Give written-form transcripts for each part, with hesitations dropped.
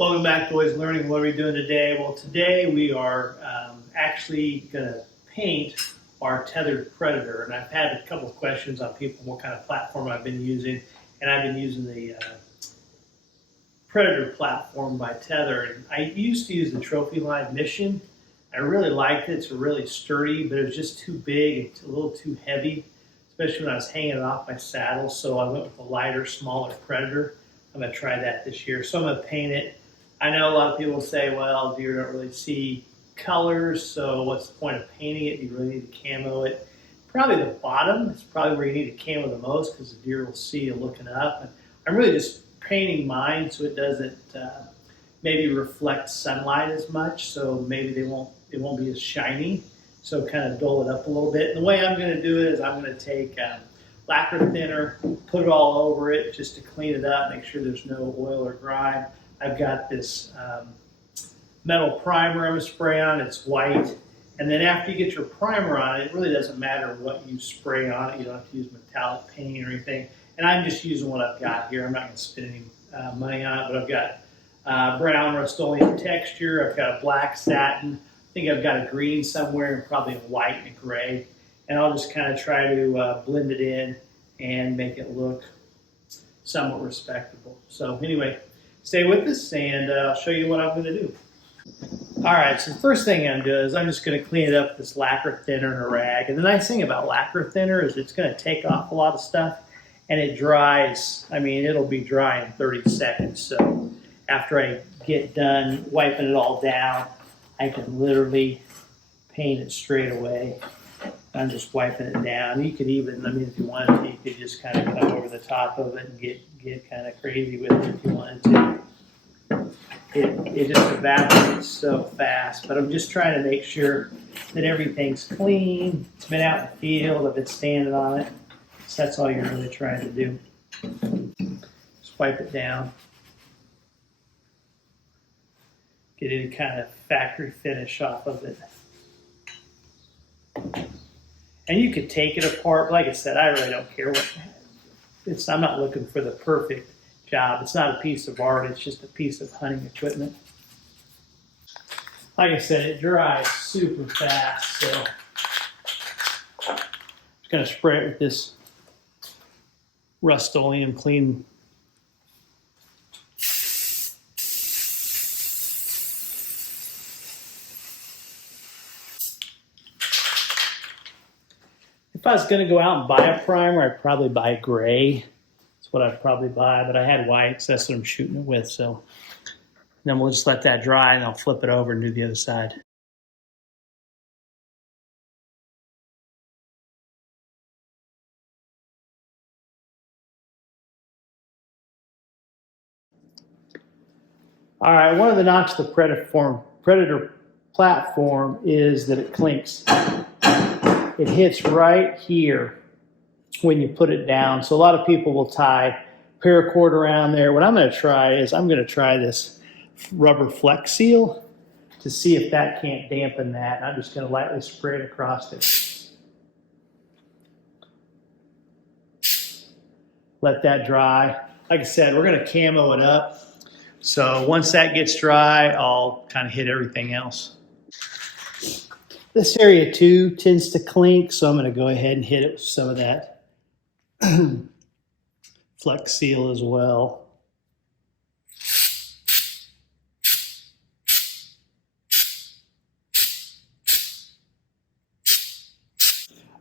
Welcome back to Always Learning. What are we doing today? Well, today we are actually going to paint our tethered predator. And I've had a couple of questions on people what kind of platform I've been using. And I've been using the Predator platform by Tethrd. And I used to use the Trophy Line Mission. I really liked it. It's really sturdy, but it was just too big and a little too heavy, especially when I was hanging it off my saddle. So I went with a lighter, smaller Predator. I'm going to try that this year. So I'm going to paint it. I know a lot of people say, well, deer don't really see colors, so what's the point of painting it? You really need to camo it. Probably the bottom is probably where you need to camo the most because the deer will see you looking up. And I'm really just painting mine so it doesn't maybe reflect sunlight as much, so maybe it won't be as shiny. So kind of dull it up a little bit. And the way I'm going to do it is I'm going to take lacquer thinner, put it all over it just to clean it up, make sure there's no oil or grime. I've got this metal primer I'm going to spray on. It's white. And then after you get your primer on it, it really doesn't matter what you spray on it. You don't have to use metallic paint or anything. And I'm just using what I've got here. I'm not going to spend any money on it, but I've got brown Rust-Oleum texture. I've got a black satin. I think I've got a green somewhere and probably a white and a gray. And I'll just kind of try to blend it in and make it look somewhat respectable. So anyway, stay with us and I'll show you what I'm going to do. All right, so the first thing I'm going to do is I'm just going to clean it up with this lacquer thinner and a rag. And the nice thing about lacquer thinner is it's going to take off a lot of stuff and it dries. I mean, it'll be dry in 30 seconds. So after I get done wiping it all down, I can literally paint it straight away. I'm just wiping it down. You could even, I mean, if you wanted to, you could just kind of come over the top of it and get kind of crazy with it if you wanted to. It just evaporates so fast, but I'm just trying to make sure that everything's clean. It's been out in the field, I've been standing on it. So that's all you're really trying to do. Just wipe it down. Get any kind of factory finish off of it. And you could take it apart. Like I said, I really don't care what it's. I'm not looking for the perfect job. It's not a piece of art. It's just a piece of hunting equipment. Like I said, it dries super fast. So I'm just going to spray it with this Rust-Oleum clean. If I was going to go out and buy a primer, I'd probably buy gray. That's what I'd probably buy, but I had white, so that's what I'm shooting it with. So then we'll just let that dry, and I'll flip it over and do the other side. All right, one of the knocks of the Predator platform is that it clinks. It hits right here when you put it down. So a lot of people will tie paracord around there. What I'm going to try is I'm going to try this rubber flex seal to see if that can't dampen that. And I'm just going to lightly spray it across it. Let that dry. Like I said, we're going to camo it up. So once that gets dry, I'll kind of hit everything else. This area too tends to clink, so I'm going to go ahead and hit it with some of that flex seal as well.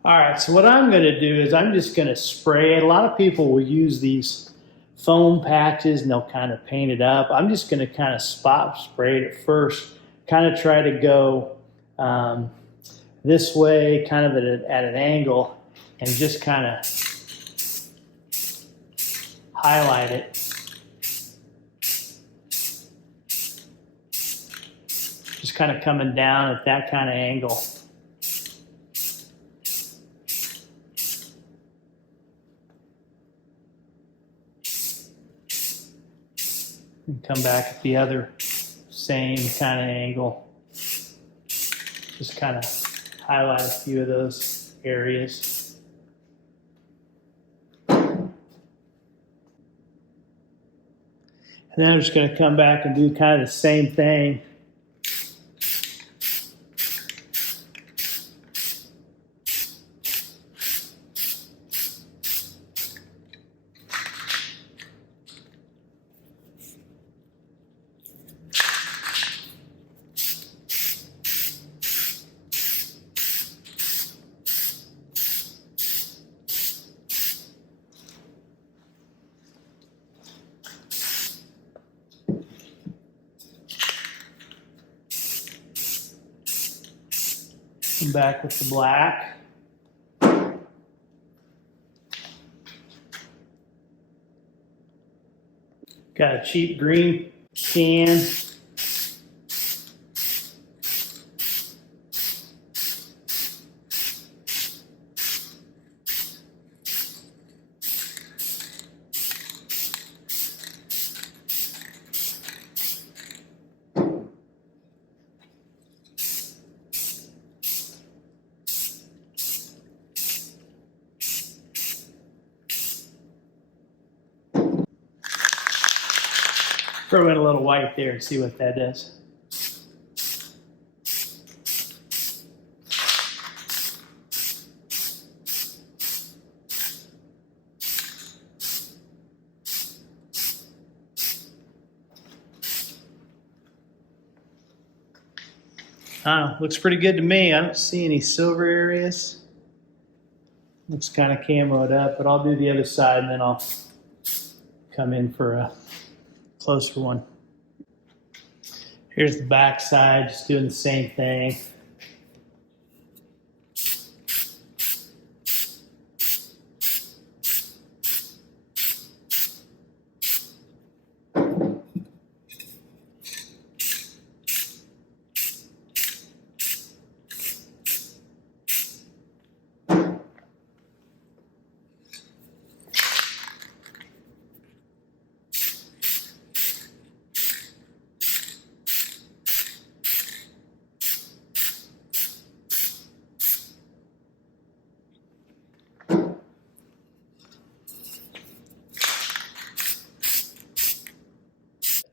All right, so what I'm going to do is I'm just going to spray it. A lot of people will use these foam patches and they'll kind of paint it up. I'm just going to kind of spot spray it at first, kind of try to go this way, kind of at an angle, and just kind of highlight it. Just kind of coming down at that kind of angle. And come back at the other same kind of angle. Just kind of highlight a few of those areas. And And then I'm just going to come back and do kind of the same thing. Come back with the black. Got a cheap green can. Throw in a little white there and see what that does. Looks pretty good to me. I don't see any silver areas. Looks kind of camoed up, but I'll do the other side and then I'll come in for a closer one. Here's the back side, just doing the same thing.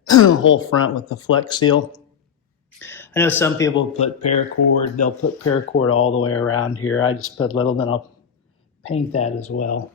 Whole front with the Flex Seal. I know some people put paracord, they'll put paracord all the way around here. I just put little, then I'll paint that as well.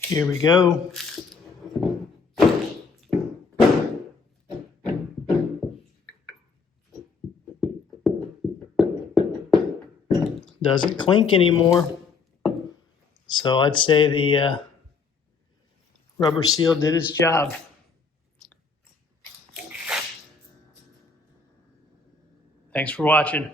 Here we go. Doesn't clink anymore. So I'd say the rubber seal did its job. Thanks for watching.